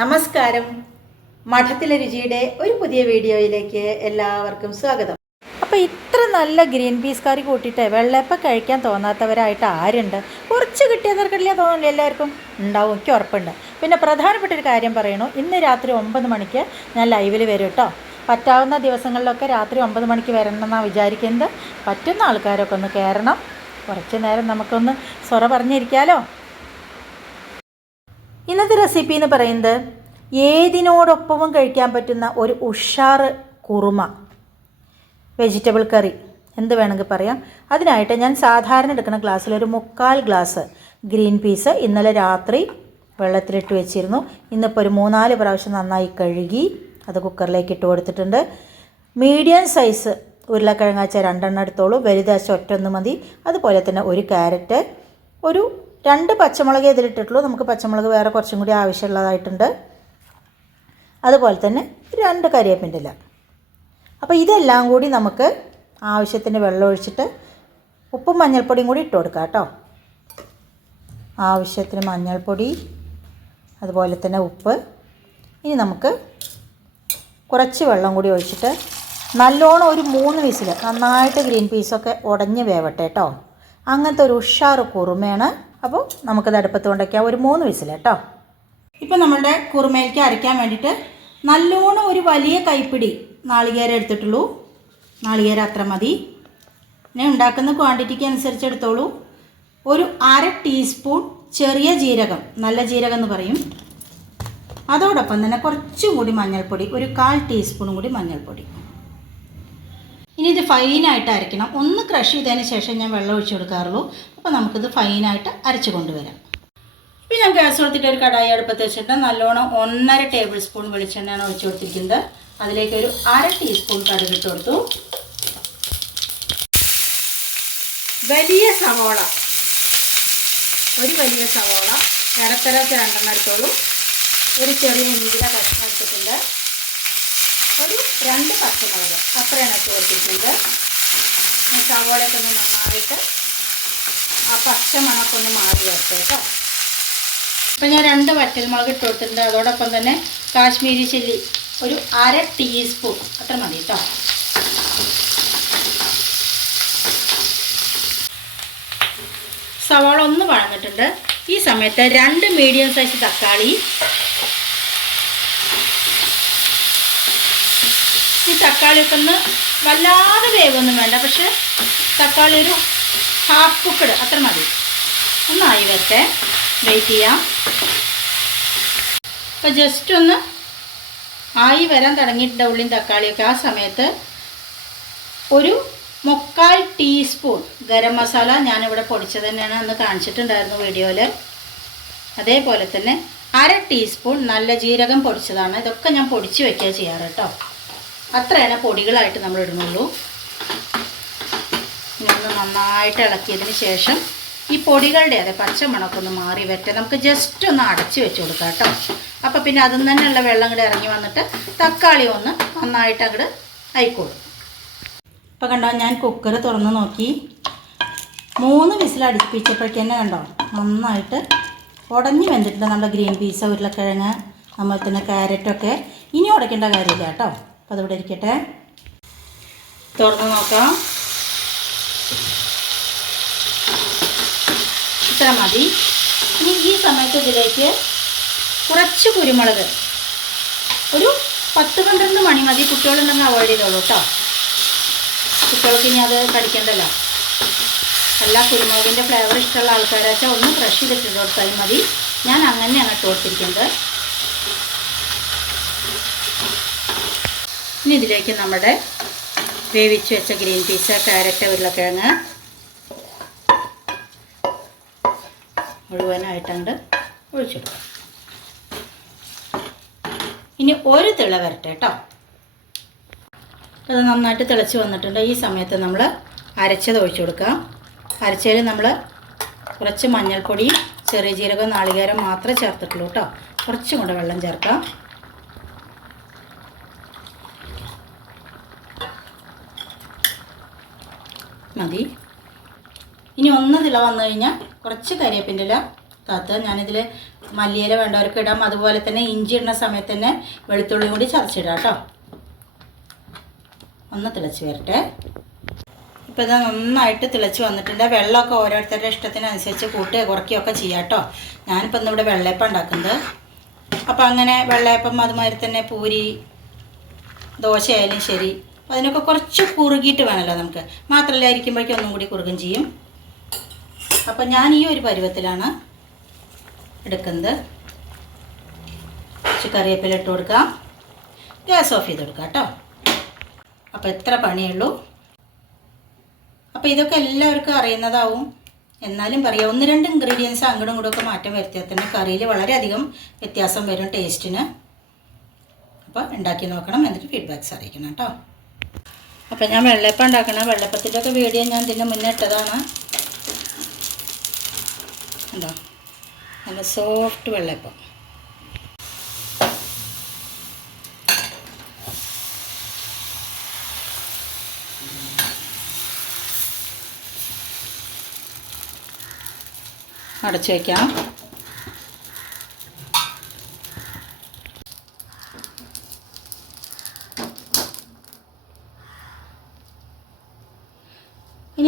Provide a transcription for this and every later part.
നമസ്കാരം. മഠത്തിലെ രുചിയുടെ ഒരു പുതിയ വീഡിയോയിലേക്ക് എല്ലാവർക്കും സ്വാഗതം. അപ്പോൾ ഇത്ര നല്ല ഗ്രീൻ പീസ് കറി കൂട്ടിയിട്ട് വെള്ളയപ്പ കഴിക്കാൻ തോന്നാത്തവരായിട്ട് ആരുണ്ട്? കുറച്ച് കിട്ടിയതർക്കില്ല തോന്നില്ല എല്ലാവർക്കും? ഉണ്ടാവും എനിക്ക് ഉറപ്പുണ്ട്. പിന്നെ പ്രധാനപ്പെട്ട ഒരു കാര്യം പറയണു. ഇന്ന് രാത്രി ഒമ്പത് മണിക്ക് ഞാൻ ലൈവിൽ വരും കേട്ടോ. പറ്റാവുന്ന ദിവസങ്ങളിലൊക്കെ രാത്രി ഒമ്പത് മണിക്ക് വരണം എന്നാണ് വിചാരിക്കുന്നത്. പറ്റുന്ന ആൾക്കാരൊക്കെ ഒന്ന് കയറണം. കുറച്ച് നേരം നമുക്കൊന്ന് സ്വറ പറഞ്ഞിരിക്കാലോ? ഇന്നത്തെ റെസിപ്പി എന്ന് പറയുന്നത് ഏതിനോടൊപ്പവും കഴിക്കാൻ പറ്റുന്ന ഒരു ഉഷാർ കുറുമ. വെജിറ്റബിൾ കറി എന്ത് വേണമെങ്കിൽ പറയാം. അതിനായിട്ട് ഞാൻ സാധാരണ എടുക്കുന്ന ഗ്ലാസ്സിൽ ഒരു മുക്കാൽ ഗ്ലാസ് ഗ്രീൻ പീസ് ഇന്നലെ രാത്രി വെള്ളത്തിലിട്ട് വെച്ചിരുന്നു. ഇന്നിപ്പോൾ ഒരു മൂന്നാൽ പ്രാവശ്യം നന്നായി കഴുകി അത് കുക്കറിലേക്ക് ഇട്ട് കൊടുത്തിട്ടുണ്ട്. മീഡിയം സൈസ് ഉരുളക്കിഴങ്ങാച്ച രണ്ടെണ്ണം എടുത്തോളൂ. വലുതാച്ച ഒറ്റൊന്ന് മതി. അതുപോലെ തന്നെ ഒരു ക്യാരറ്റ് ഒരു രണ്ട് പച്ചമുളക് ഇതിലിട്ടിട്ടുള്ളൂ. നമുക്ക് പച്ചമുളക് വേറെ കുറച്ചും കൂടി ആവശ്യമുള്ളതായിട്ടുണ്ട്. അതുപോലെ തന്നെ രണ്ട് കരിയേപ്പിന്റെ ഇല. അപ്പോൾ ഇതെല്ലാം കൂടി നമുക്ക് ആവശ്യത്തിന് വെള്ളം ഒഴിച്ചിട്ട് ഉപ്പും മഞ്ഞൾപ്പൊടിയും കൂടി ഇട്ട് കൊടുക്കാം കേട്ടോ. ആവശ്യത്തിന് മഞ്ഞൾപ്പൊടി അതുപോലെ തന്നെ ഉപ്പ്. ഇനി നമുക്ക് കുറച്ച് വെള്ളം കൂടി ഒഴിച്ചിട്ട് നല്ലോണം ഒരു മൂന്ന് വിസിൽ നന്നായിട്ട് ഗ്രീൻ പീസൊക്കെ ഉടഞ്ഞ് വേവട്ടെ കേട്ടോ. അങ്ങനത്തെ ഒരു ഉഷാറ് കുറുമയാണ് അപ്പോൾ നമുക്കത് അടുപ്പത്ത് കൊണ്ടൊക്കെ ഒരു മൂന്ന് വിസിൽ കേട്ടോ. ഇപ്പം നമ്മളുടെ കുറുമയിലേക്ക് അരയ്ക്കാൻ വേണ്ടിയിട്ട് നല്ലോണം ഒരു വലിയ കൈപ്പിടി നാളികേരം എടുത്തിട്ടുള്ളൂ. നാളികേരം അത്ര മതി. പിന്നെ ഉണ്ടാക്കുന്ന ക്വാണ്ടിറ്റിക്ക് അനുസരിച്ച് എടുത്തോളൂ. ഒരു അര ടീസ്പൂൺ ചെറിയ ജീരകം നല്ല ജീരകം എന്ന് പറയും. അതോടൊപ്പം തന്നെ കുറച്ചും കൂടി മഞ്ഞൾപ്പൊടി ഒരു കാൽ ടീസ്പൂണും കൂടി മഞ്ഞൾപ്പൊടി. ഇനി ഇത് ഫൈനായിട്ട് അരയ്ക്കണം. ഒന്ന് ക്രഷ് ചെയ്തതിന് ശേഷം ഞാൻ വെള്ളം ഒഴിച്ചു കൊടുക്കാറുള്ളൂ. അപ്പോൾ നമുക്കിത് ഫൈനായിട്ട് അരച്ച് കൊണ്ടുവരാം. ഇപ്പം ഞാൻ ഗ്യാസ് കൊടുത്തിട്ട് ഒരു കടായി അടുപ്പത്ത് വെച്ചിട്ട് നല്ലോണം ഒന്നര ടേബിൾ സ്പൂൺ വെളിച്ചെണ്ണയാണ് ഒഴിച്ചു കൊടുത്തിരിക്കുന്നത്. അതിലേക്ക് ഒരു അര ടീസ്പൂൺ കടുക് ഇട്ട് കൊടുത്തു. വലിയ സവോള. ഒരു വലിയ സവോള. ഇടത്തരത്ത് രണ്ടെണ്ണം എടുത്തോളൂ. ഒരു ചെറിയ ഇഞ്ചിയുടെ കഷ്ണം എടുത്തിട്ടുണ്ട്. ഒരു രണ്ട് പച്ചമുളക്. അത്രയാണ് ഇട്ട് കൊടുത്തിട്ടുണ്ട് സവോളയൊക്കെ ഒന്ന് നന്നായിട്ട് ആ പച്ച മണക്കൊന്ന് മാറി വരട്ടെ കേട്ടോ. ഞാൻ രണ്ട് വറ്റൽമുളക് ഇട്ട് കൊടുത്തിട്ടുണ്ട്. അതോടൊപ്പം തന്നെ കാശ്മീരി ചില്ലി ഒരു അര ടീസ്പൂൺ. അത്ര മതി കേട്ടോ. സവാള ഒന്ന് വഴന്നിട്ടുണ്ട്. ഈ സമയത്ത് രണ്ട് മീഡിയം സൈസ് തക്കാളി തക്കാളിയൊക്കെ ഒന്ന് വല്ലാതെ വേവൊന്നും വേണ്ട. പക്ഷെ തക്കാളി ഒരു ഹാഫ് കുക്കഡ് അത്ര മതി. ഒന്നായി വരട്ടെ. വെയിറ്റ് ചെയ്യാം. അപ്പോൾ ജസ്റ്റ് ഒന്ന് ആയി വരാൻ തുടങ്ങിയിട്ടുണ്ട് ഉള്ളിയും തക്കാളിയൊക്കെ. ആ സമയത്ത് ഒരു മുക്കാൽ ടീസ്പൂൺ ഗരം മസാല ഞാനിവിടെ പൊടിച്ചത് തന്നെയാണ് അന്ന് കാണിച്ചിട്ടുണ്ടായിരുന്നു വീഡിയോയിൽ അതേപോലെ തന്നെ അര ടീസ്പൂൺ നല്ല ജീരകം പൊടിച്ചതാണ്. ഇതൊക്കെ ഞാൻ പൊടിച്ച് വയ്ക്കുക ചെയ്യാറ് കേട്ടോ. അത്രയാണ് പൊടികളായിട്ട് നമ്മൾ ഇടുന്നുള്ളൂ. ഇങ്ങനെ നന്നായിട്ട് ഇളക്കിയതിന് ശേഷം ഈ പൊടികളുടെ അതെ പച്ചമണമൊക്കെ ഒന്ന് മാറി വരട്ടെ. നമുക്ക് ജസ്റ്റ് ഒന്ന് അടച്ച് വെച്ച് കൊടുക്കാം കേട്ടോ. അപ്പോൾ പിന്നെ അതിൽ തന്നെയുള്ള വെള്ളം കൂടെ ഇറങ്ങി വന്നിട്ട് തക്കാളി ഒന്ന് നന്നായിട്ട് അങ്ങോട്ട് ആയിക്കോളും ഇപ്പോൾ കണ്ടോ ഞാൻ കുക്കർ തുറന്ന് നോക്കി. മൂന്ന് വിസിൽ അടുപ്പിച്ചപ്പോഴേക്ക് തന്നെ കണ്ടോ നന്നായിട്ട് ഉടഞ്ഞ് വെന്തിട്ടുണ്ട് നമ്മുടെ ഗ്രീൻ പീസ് ഉരുളക്കിഴങ്ങ് നമ്മൾ തന്നെ ക്യാരറ്റൊക്കെ. ഇനി ഉടയ്ക്കേണ്ട കാര്യമില്ല കേട്ടോ. അപ്പോൾ അതിവിടെ ഇരിക്കട്ടെ. തുറന്ന് നോക്കാം. ഇത്ര മതി. ഇനി ഈ സമയത്ത് ഇതിലേക്ക് കുറച്ച് കുരുമുളക്. ഒരു പത്ത് പന്ത്രണ്ട് മണി മതി. കുട്ടികളുണ്ടെങ്കിൽ അവോയ്ഡ് ചെയ്തോളൂ കേട്ടോ. കുട്ടികൾക്ക് ഇനി അത് കടിക്കണ്ടല്ലോ. എല്ലാ കുരുമുളകിന്റെ ഫ്ലേവർ ഇഷ്ടമുള്ള ആൾക്കാരെ വെച്ചാൽ ഒന്ന് ക്രഷ് ചെയ്തിട്ട് കൊടുത്താലും മതി. ഞാൻ അങ്ങനെയാണ് ഇട്ട് കൊടുത്തിരിക്കുന്നത്. ഇനി ഇതിലേക്ക് നമ്മുടെ വേവിച്ച് വെച്ച ഗ്രീൻ പീസ് ക്യാരറ്റ് ഉരുളക്കിഴങ്ങ് മുഴുവനായിട്ടുണ്ട് ഒഴിച്ചെടുക്കാം. ഇനി ഒരു തിള വരട്ടെ കേട്ടോ. അത് നന്നായിട്ട് തിളച്ച് വന്നിട്ടുണ്ട്. ഈ സമയത്ത് നമ്മൾ അരച്ചത് ഒഴിച്ചു കൊടുക്കാം. അരച്ചതിൽ നമ്മൾ കുറച്ച് മഞ്ഞൾപ്പൊടി ചെറിയ ജീരകം നാളികേരം മാത്രമേ ചേർത്തിട്ടുള്ളൂ കേട്ടോ. കുറച്ചും കൂടെ വെള്ളം ചേർക്കാം. മതി. ഇനി ഒന്ന് തിള വന്നു കഴിഞ്ഞാൽ കുറച്ച് കരിയേപ്പിന്റെ ഇല താത്ത. ഞാനിതിൽ മല്ലിയില വേണ്ടവർക്ക് ഇടാം. അതുപോലെ തന്നെ ഇഞ്ചി ഇടുന്ന സമയത്ത് തന്നെ വെളുത്തുള്ളി കൂടി ചതച്ചിടാം കേട്ടോ. ഒന്ന് തിളച്ച് വരട്ടെ. ഇപ്പോൾ ഇത് നന്നായിട്ട് തിളച്ച് വന്നിട്ടുണ്ട്. വെള്ളമൊക്കെ ഓരോരുത്തരുടെ ഇഷ്ടത്തിനനുസരിച്ച് കൂട്ടുക കുറയ്ക്കുകയൊക്കെ ചെയ്യാം കേട്ടോ. ഞാനിപ്പോൾ ഇന്നിവിടെ വെള്ളയപ്പം ഉണ്ടാക്കുന്നത്. അപ്പോൾ അങ്ങനെ വെള്ളയപ്പം അതുമാതിരി തന്നെ പൂരി ദോശയായാലും ശരി അപ്പോൾ അതിനൊക്കെ കുറച്ച് കുറുകിയിട്ട് വേണമല്ലോ നമുക്ക്. മാത്രമല്ല ഇരിക്കുമ്പോഴേക്കും ഒന്നും കൂടി കുറുകും ചെയ്യും. അപ്പോൾ ഞാൻ ഈ ഒരു പരുവത്തിലാണ് എടുക്കുന്നത്. കുറച്ച് കറിവേപ്പില ഇട്ട് കൊടുക്കാം. ഗ്യാസ് ഓഫ് ചെയ്ത് കൊടുക്കാം കേട്ടോ. അപ്പോൾ എത്ര പണിയുള്ളൂ? അപ്പോൾ ഇതൊക്കെ എല്ലാവർക്കും അറിയുന്നതാവും. എന്നാലും പറയാം ഒന്ന് രണ്ട് ഇൻഗ്രീഡിയൻസ് അങ്ങോട്ടും ഇങ്ങോട്ടും ഒക്കെ മാറ്റം വരുത്തിയാൽ തന്നെ കറിയിൽ വളരെയധികം വ്യത്യാസം വരും ടേസ്റ്റിന് അപ്പോൾ ഉണ്ടാക്കി നോക്കണം എന്നിട്ട് ഫീഡ്ബാക്ക്സ് അറിയിക്കണം കേട്ടോ. അപ്പോൾ ഞാൻ വെള്ളയപ്പം ഉണ്ടാക്കണം. വെള്ളപ്പത്തിന്റെ ഒക്കെ വീഡിയോ ഞാൻ ഇതിന് മുന്നേ ഇട്ടതാണ്. ഉണ്ടോ നല്ല സോഫ്റ്റ് വെള്ളയപ്പം. അടച്ചു വയ്ക്കാം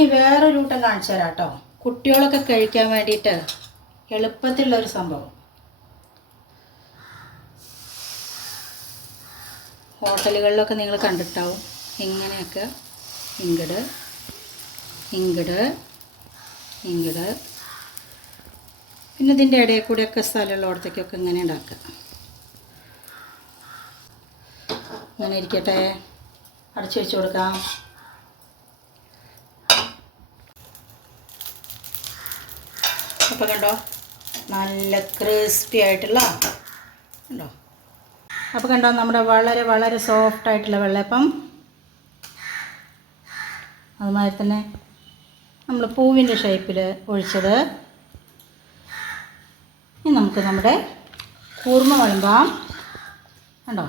ഇനി വേറൊരു കൂട്ടം കാണിച്ചു തരാം കേട്ടോ കുട്ടികളൊക്കെ കഴിക്കാൻ വേണ്ടിയിട്ട് എളുപ്പത്തിലുള്ളൊരു സംഭവം. ഹോട്ടലുകളിലൊക്കെ നിങ്ങൾ കണ്ടിട്ടാവും. ഇങ്ങനെയൊക്കെ. ഇങ്കട് ഇങ്കട് ഇങ്കട് പിന്നെ ഇതിന്റെ ഇടയിൽ കൂടെയൊക്കെ സ്ഥലമുള്ളിടത്തേക്കൊക്കെ ഇങ്ങനെ ഉണ്ടാക്കുക. അങ്ങനെ ഇരിക്കട്ടെ. അടച്ചു വെച്ച് കൊടുക്കാം. അപ്പോൾ കണ്ടോ നല്ല ക്രിസ്പി ആയിട്ടുള്ള കണ്ടോ അപ്പോൾ കണ്ടോ നമ്മുടെ വളരെ വളരെ സോഫ്റ്റ് ആയിട്ടുള്ള വെള്ളയപ്പം. അതുമാതിരി തന്നെ നമ്മൾ പൂവിന്റെ ഷേപ്പിൽ ഒഴിച്ചത്. ഇനി നമുക്ക് നമ്മുടെ കൂർമ്മ വിളമ്പാം. കണ്ടോ?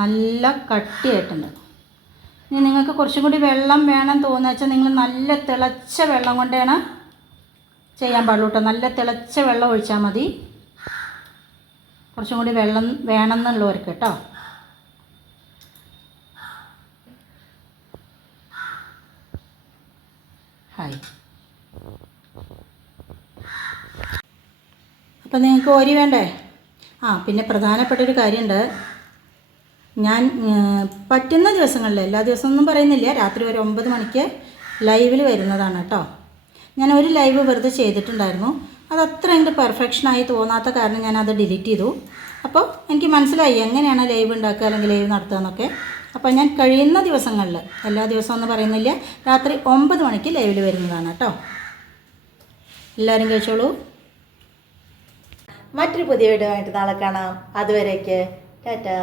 നല്ല കട്ടിയായിട്ടുണ്ട്. ഇനി നിങ്ങൾക്ക് കുറച്ചും കൂടി വെള്ളം വേണം തോന്നുക വെച്ചാൽ നിങ്ങൾ നല്ല തിളച്ച വെള്ളം കൊണ്ടാണ് ചെയ്യാൻ പാടുള്ളൂ കേട്ടോ നല്ല തിളച്ച വെള്ളം ഒഴിച്ചാൽ മതി. കുറച്ചും കൂടി വെള്ളം വേണമെന്നുള്ളവർക്ക് കേട്ടോ ഹായ്. അപ്പം നിങ്ങൾക്ക് ഓരി വേണ്ടേ? ആ പിന്നെ പ്രധാനപ്പെട്ട ഒരു കാര്യമുണ്ട് ഞാൻ പറ്റുന്ന ദിവസങ്ങളിൽ എല്ലാ ദിവസമൊന്നും പറയുന്നില്ല. രാത്രി ഒരു ഒമ്പത് മണിക്ക് ലൈവിൽ വരുന്നതാണ് കേട്ടോ ഞാൻ ഒരു ലൈവ് വെറുതെ ചെയ്തിട്ടുണ്ടായിരുന്നു. അത് അത്ര എനിക്ക് പെർഫെക്ഷനായി തോന്നാത്ത കാരണം ഞാൻ അത് ഡിലീറ്റ് ചെയ്തു. അപ്പോൾ എനിക്ക് മനസ്സിലായി എങ്ങനെയാണ് ലൈവ് ഉണ്ടാക്കുക അല്ലെങ്കിൽ ലൈവ് നടത്തുക എന്നൊക്കെ. അപ്പോൾ ഞാൻ കഴിയുന്ന ദിവസങ്ങളിൽ എല്ലാ ദിവസവും എന്ന് പറയുന്നില്ല രാത്രി ഒമ്പത് മണിക്ക് ലൈവിൽ വരുന്നതാണ് കേട്ടോ. എല്ലാവരും കഴിച്ചോളൂ. മറ്റൊരു പുതിയ വീഡിയോ ആയിട്ട് നാളെ കാണാം. അതുവരേക്ക്. ടാറ്റാ.